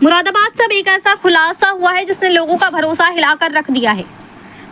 मुरादाबाद से अब एक ऐसा खुलासा हुआ है जिसने लोगों का भरोसा हिलाकर रख दिया है।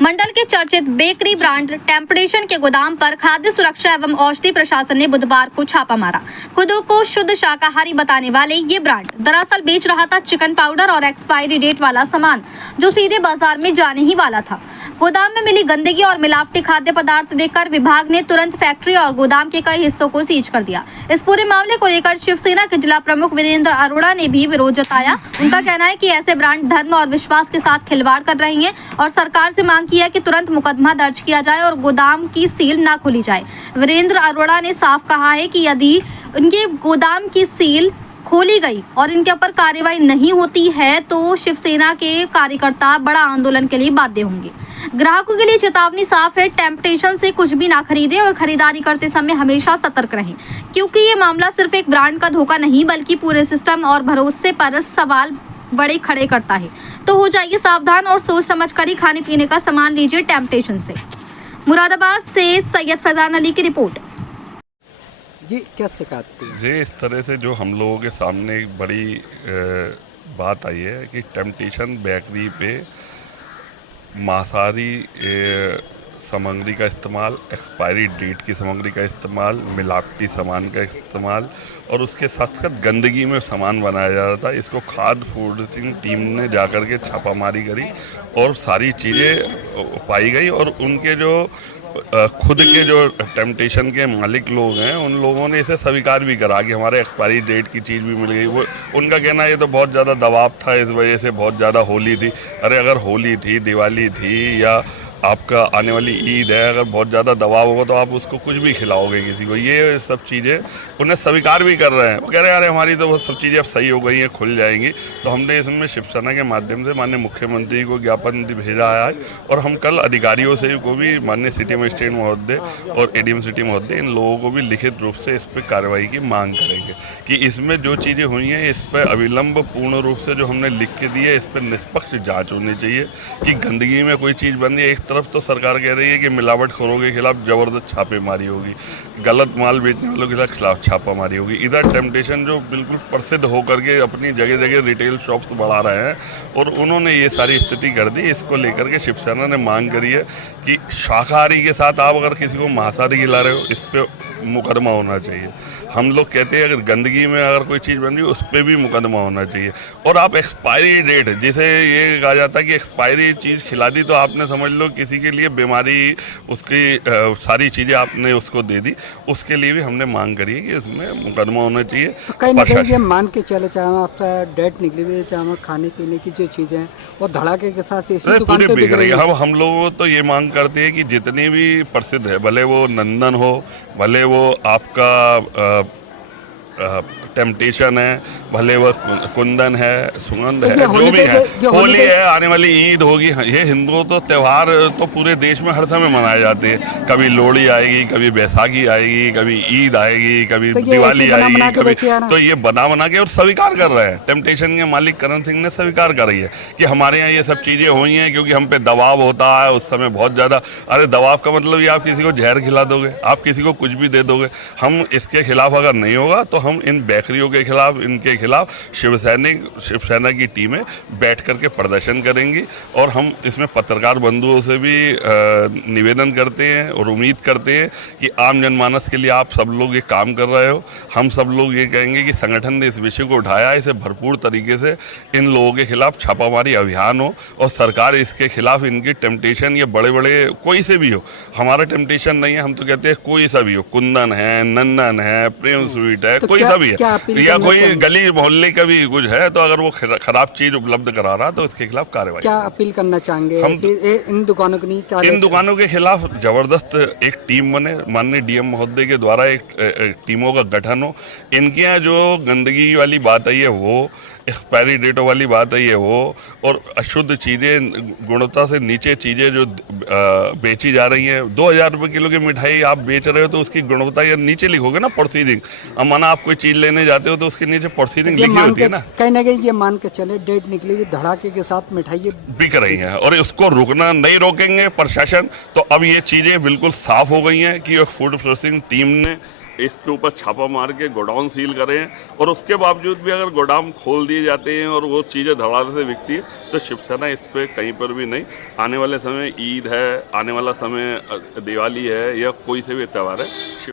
मंडल के चर्चित बेकरी ब्रांड टेम्पटेशन के गोदाम पर खाद्य सुरक्षा एवं औषधि प्रशासन ने बुधवार को छापा मारा। खुद को शुद्ध शाकाहारी बताने वाले ये ब्रांड दरअसल बेच रहा था चिकन पाउडर और एक्सपायरी डेट वाला सामान, जो सीधे बाजार में जाने ही वाला था। गोदाम में मिली गंदगी और मिलावटी खाद्य पदार्थ देखकर विभाग ने तुरंत फैक्ट्री और गोदाम के कई हिस्सों को सीज कर दिया। इस पूरे मामले को लेकर शिवसेना के जिला प्रमुख वीरेंद्र अरोड़ा ने भी विरोध जताया। उनका कहना है कि ऐसे ब्रांड धर्म और विश्वास के साथ खिलवाड़ कर रहे हैं और सरकार से मांग किया कि तुरंत मुकदमा दर्ज किया जाए और गोदाम की सील न खोली जाए। वीरेंद्र अरोड़ा ने साफ कहा है कि यदि उनके गोदाम की सील खोली गई और इनके ऊपर कार्रवाई नहीं होती है तो शिवसेना के कार्यकर्ता बड़ा आंदोलन के लिए बाध्य होंगे। ग्राहकों के लिए चेतावनी साफ है, टेम्पटेशन से कुछ भी ना खरीदें और खरीदारी करते समय हमेशा सतर्क रहें, क्योंकि ये मामला सिर्फ एक ब्रांड का धोखा नहीं बल्कि पूरे सिस्टम और भरोसे पर सवाल बड़े खड़े करता है। तो हो जाइए सावधान और सोच समझ कर ही खाने पीने का सामान लीजिए टेम्पटेशन से। मुरादाबाद से सैयद फैजान अली की रिपोर्ट। जी क्या शिकायत थी? जी इस तरह से जो हम लोगों के सामने एक बड़ी बात आई है कि टेम्पटेशन बेकरी पे मांसाहारी सामग्री का इस्तेमाल, एक्सपायरी डेट की सामग्री का इस्तेमाल, मिलावटी सामान का इस्तेमाल और उसके साथ साथ गंदगी में सामान बनाया जा रहा था। इसको खाद्य फूड टीम ने जाकर के छापामारी करी और सारी चीज़ें पाई गई और उनके जो खुद के जो टेम्पटेशन के मालिक लोग हैं उन लोगों ने इसे स्वीकार भी करा कि हमारे एक्सपायरी डेट की चीज़ भी मिल गई। वो उनका कहना है ये तो बहुत ज़्यादा दबाव था, इस वजह से बहुत ज़्यादा होली थी। अरे अगर होली थी, दिवाली थी या आपका आने वाली ईद है, अगर बहुत ज़्यादा दबाव होगा तो आप उसको कुछ भी खिलाओगे किसी को। ये सब चीज़ें उन्हें स्वीकार भी कर रहे हैं। वो कह रहे हैं अरे हमारी तो बहुत सब चीज़ें अब सही हो गई हैं, खुल जाएंगी। तो हमने इसमें शिवसेना के माध्यम से माननीय मुख्यमंत्री को ज्ञापन भेजा है और हम कल अधिकारियों से को भी, माननीय सिटी मजिस्ट्रेट महोदय और एडीएम सिटी महोदय, इन लोगों को भी लिखित रूप से इस पर कार्रवाई की मांग करेंगे कि इसमें जो चीज़ें हुई हैं इस पर अविलंब पूर्ण रूप से जो हमने लिख के दी है इस पर निष्पक्ष जाँच होनी चाहिए कि गंदगी में कोई चीज़ बन रही है। एक तरफ तो सरकार कह रही है कि मिलावटखोरों के खिलाफ जबरदस्त छापेमारी होगी, गलत माल बेचने वालों के खिलाफ छापामारी होगी। इधर टेम्पटेशन जो बिल्कुल प्रसिद्ध होकर के अपनी जगह जगह रिटेल शॉप्स बढ़ा रहे हैं और उन्होंने ये सारी स्थिति कर दी। इसको लेकर के शिवसेना ने मांग करी है कि शाकाहारी के साथ आप अगर किसी को मांसाहारी खिला रहे हो इस पर मुकदमा होना चाहिए। हम लोग कहते हैं अगर गंदगी में अगर कोई चीज़ बन रही है उस पर भी मुकदमा होना चाहिए। और आप एक्सपायरी डेट, जिसे ये कहा जाता है कि एक्सपायरी चीज़ खिला दी तो आपने समझ लो किसी के लिए बीमारी, उसकी सारी चीज़ें आपने उसको दे दी, उसके लिए भी हमने मांग करी है कि इसमें मुकदमा होना चाहिए। तो कहीं ना कहीं ये मान के चले, चाहे आपका डेट निकली हुई है, चाहे खाने पीने की जो चीज़ें हैं वो धड़ाके के साथ इसी दुकान पे बिक रही है। हम लोग तो ये मांग करते हैं कि जितनी भी प्रसिद्ध है, भले वो नंदन हो, भले वो आपका टेम्पटेशन है, भले वो कुंदन है, सुगंध है, जो भी है, होली है, आने वाली ईद होगी, ये हिंदुओं तो त्यौहार तो पूरे देश में हर समय मनाए जाते हैं। कभी लोहड़ी आएगी, कभी बैसाखी आएगी, कभी ईद आएगी, कभी दिवाली आएगी, कभी तो ये बना के और स्वीकार कर रहे हैं। टेम्पटेशन के मालिक करण सिंह ने स्वीकार करी है कि हमारे यहाँ ये सब चीज़ें हुई हैं क्योंकि हम पे दबाव होता है उस समय बहुत ज़्यादा। अरे दबाव का मतलब ये आप किसी को जहर खिला दोगे, आप किसी को कुछ भी दे दोगे। हम इसके खिलाफ अगर नहीं होगा तो हम इन बेकरियों के खिलाफ, इनके खिलाफ शिवसेना की टीमें बैठ करके प्रदर्शन करेंगी। और हम इसमें पत्रकार बंधुओं से भी निवेदन करते हैं और उम्मीद करते हैं कि आम जनमानस के लिए आप सब लोग ये काम कर रहे हो। हम सब लोग ये कहेंगे कि संगठन ने इस विषय को उठाया, इसे भरपूर तरीके से इन लोगों के खिलाफ छापामारी अभियान हो और सरकार इसके खिलाफ, इनकी टेम्पटेशन ये बड़े बड़े कोई से भी हो, हमारा टेम्पटेशन नहीं है, हम तो कहते हैं कोई सा भी हो, कुंदन है, नंदन है, प्रेम स्वीट है, कोई सा भी है, या कोई गली मोहल्ले का भी कुछ है, तो अगर वो खराब चीज उपलब्ध करा रहा तो इसके खिलाफ कार्रवाई। क्या अपील करना चाहेंगे हम इन दुकानों की? इन दुकानों के खिलाफ जबरदस्त एक टीम बने, माननीय डीएम महोदय के द्वारा एक टीमों का गठन हो। इनके यहाँ जो गंदगी वाली बात आई है वो, एक्सपायरी डेटों वाली बात आई है वो, और अशुद्ध चीज़ें, गुणवत्ता से नीचे चीज़ें जो बेची जा रही हैं। 2000 रुपये किलो की मिठाई आप बेच रहे हो तो उसकी गुणवत्ता या नीचे लिखोगे ना, प्रोसीडिंग। अब माना आप कोई चीज़ लेने जाते हो तो उसके नीचे प्रोसीडिंग लिखी होती है ना। कहीं ना कहीं ये मान के चले डेट निकली हुई धड़ाके के साथ मिठाई बिक रही हैं और इसको रुकना नहीं रोकेंगे प्रशासन। तो अब ये चीज़ें बिल्कुल साफ हो गई हैं कि फूड प्रोसेसिंग टीम ने इसके ऊपर छापा मार के गोडाउन सील करें, और उसके बावजूद भी अगर गोदाम खोल दिए जाते हैं और वो चीज़ें धड़ाधड़ से बिकती है, तो शिवसेना इस पे कहीं पर भी नहीं। आने वाले समय ईद है, आने वाला समय दिवाली है या कोई से भी त्यौहार है,